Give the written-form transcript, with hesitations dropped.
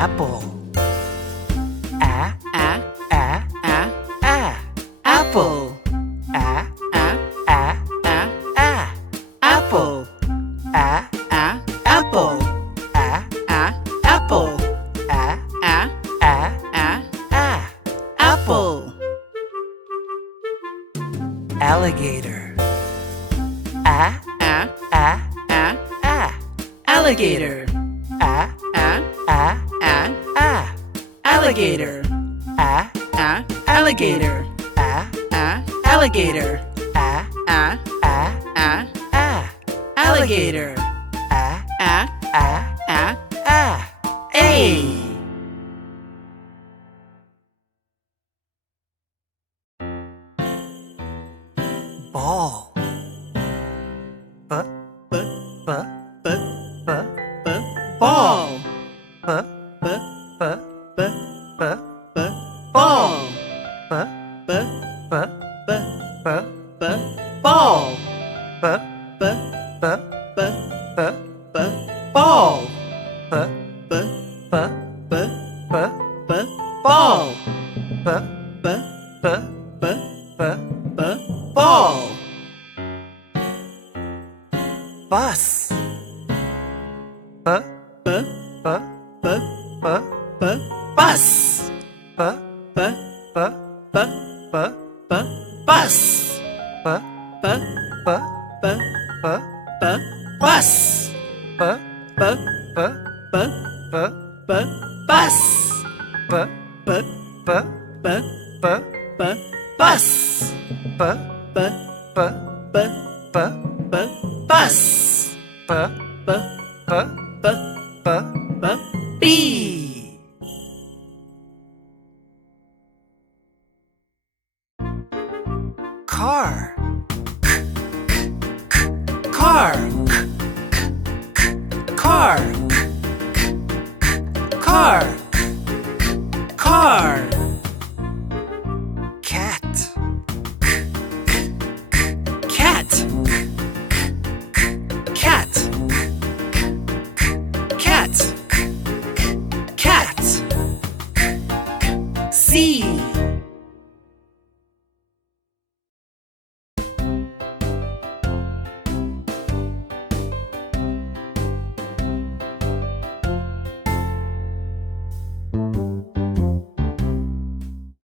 apple. Apple. Apple. Apple. Apple. Apple. Alligator. Alligator. Alligator. Alligator. Alligator. Alligator. A. Ball. Ball. Ball. Ball. Ball. Ball. Ball. Ball. Bus. Bus. Bus. Bus. B. Car. Car. Car. Car.